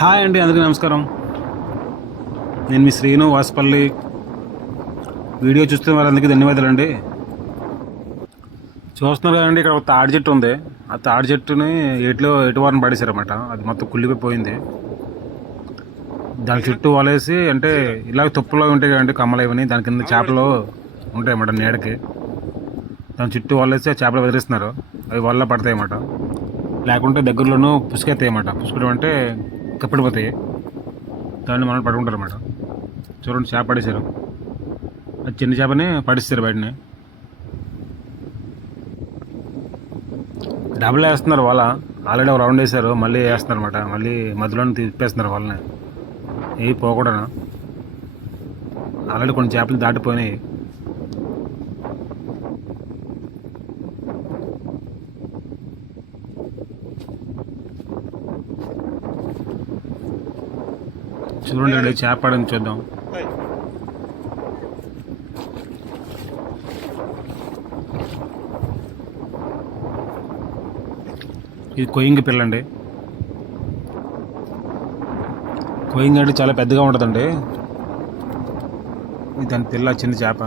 Hi అండి అందరికీ నమస్కారం. నేను మీ శ్రీను వాసుపల్లి. వీడియో చూస్తున్న వారందరికీ ధన్యవాదాలు అండి. చూస్తున్నారు కదండి ఇక్కడ ఒక తాడి చెట్టు ఉంది. ఆ తాడి చెట్టుని ఎట్లో ఎటు వారిని పడేశారన్నమాట. అది మొత్తం కుళ్ళిపోయింది. దాని చుట్టూ వలేసి అంటే ఇలాగ తుప్పులో ఉంటాయి కదండి కమ్మలు ఇవన్నీ దాని కింద చేపలు ఉంటాయి అన్నమాట నీడకి. దాని చుట్టూ వలేసి ఆ చేపలు వదిలేస్తున్నారు అవి వల్ల పడతాయి అన్నమాట లేకుంటే దగ్గరలోనూ పుసుకెత్తాయి అన్నమాట పుసుకడం అంటే కప్పిడిపోతాయి దాన్ని మనం పడుకుంటారు అన్నమాట. చూడండి చేప పడేశారు. అది చిన్న చేపని పడిస్తారు బయటని. డబుల్ వేస్తున్నారు వాళ్ళ. ఆల్రెడీ ఒక రౌండ్ వేశారు మళ్ళీ వేస్తున్నారు అనమాట మళ్ళీ మధ్యలోనే తిప్పేస్తున్నారు వాళ్ళని. ఏవి పోకూడదు ఆల్రెడీ కొన్ని చేపలు దాటిపోయినాయి. చూడండి అండి చేప చూద్దాం. ఇది కొయ్యింగి పిల్ల అండి అంటే చాలా పెద్దగా ఉంటుందండి. ఇది దాని పిల్ల చిన్న చేప.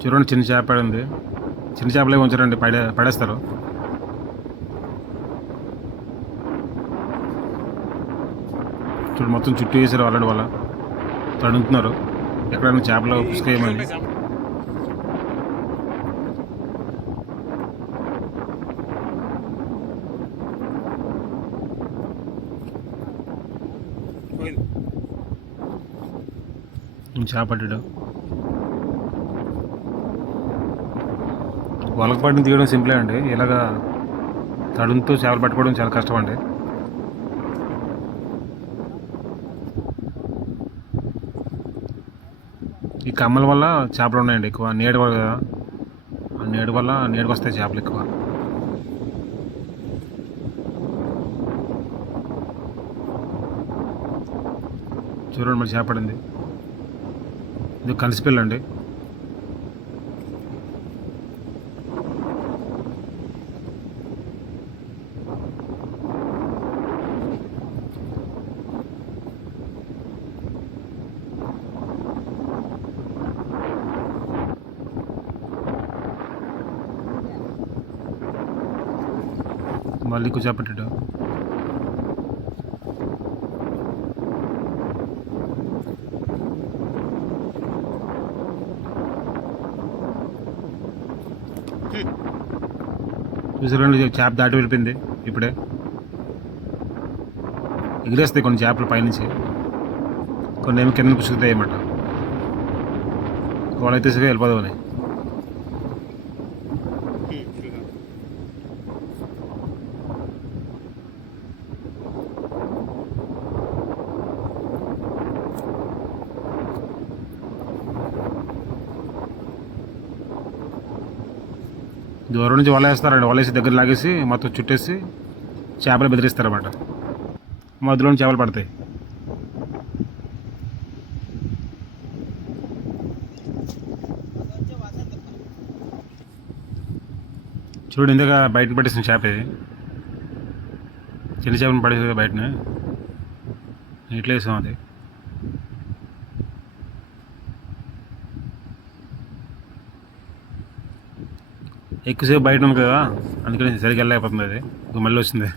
చూడండి చిన్న చేప పడింది చిన్న చేపలే ఉంచారండి పడే పడేస్తారు. చూడు మొత్తం చుట్టూ వేసారు ఆల్రెడీ వాళ్ళ. తడుగుతున్నారు ఎక్కడైనా చేపలు పుసుకేయమని చేపట్టాడు వలకపాటిని తీయడం సింపులే అండి. ఇలాగా తడుంతో చేపలు పట్టుకోవడం చాలా కష్టం అండి. ఈ కమ్మల వల్ల చేపలు ఉన్నాయండి ఎక్కువ. నీడ వల్ల కదా. ఆ నీడ వల్ల నీడకు వస్తాయి చేపలు ఎక్కువ. చూడండి మరి చేపడింది ఇది కలిసిపిల్లండి మళ్ళీ కూర్చోపెట్టాడు చూసారండి చేప దాటి వెళ్ళిపోయింది ఇప్పుడే. ఎగిరేస్తాయి కొన్ని చేపలు పైనుంచి. కొన్ని ఏమి కింద పుసుకుతాయి అన్నమాట. వాళ్ళైతే వెళ్ళిపోదామని. దూరం నుంచి వలేస్తారండి వేస్తారండి. దగ్గర లాగేసి మొత్తం చుట్టేసి చేపలు బెదిరిస్తారన్నమాట. మధ్యలో చేపలు పడతాయి. చూడు ఇందాక బయట పట్టేసిన చేప చిన్న చేపను పడేసి బయటనే. నీటిలో వేసాం అది. ఎక్కువసేపు బయట ఉంది కదా అందుకని సరిగ్గా వెళ్ళలేకపోతుంది అది మళ్ళీ వచ్చింది.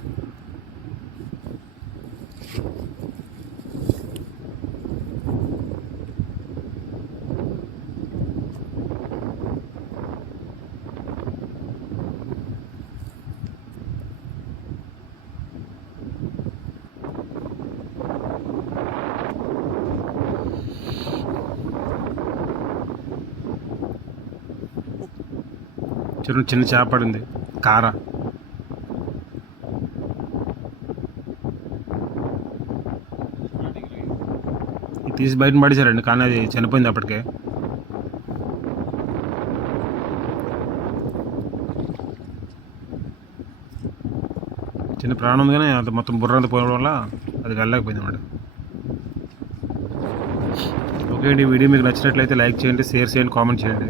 చూడండి చిన్న చేప పడింది. కార. తీసి బయట పడేశారండి కానీ అది చనిపోయింది అప్పటికే. చిన్న ప్రాణం ఉంది కానీ అది మొత్తం బుర్ర అంతా పోవడం వల్ల అది వెళ్ళలేకపోయింది అన్నమాట ఓకే అండి వీడియో మీకు నచ్చినట్లయితే లైక్ చేయండి షేర్ చేయండి కామెంట్ చేయండి.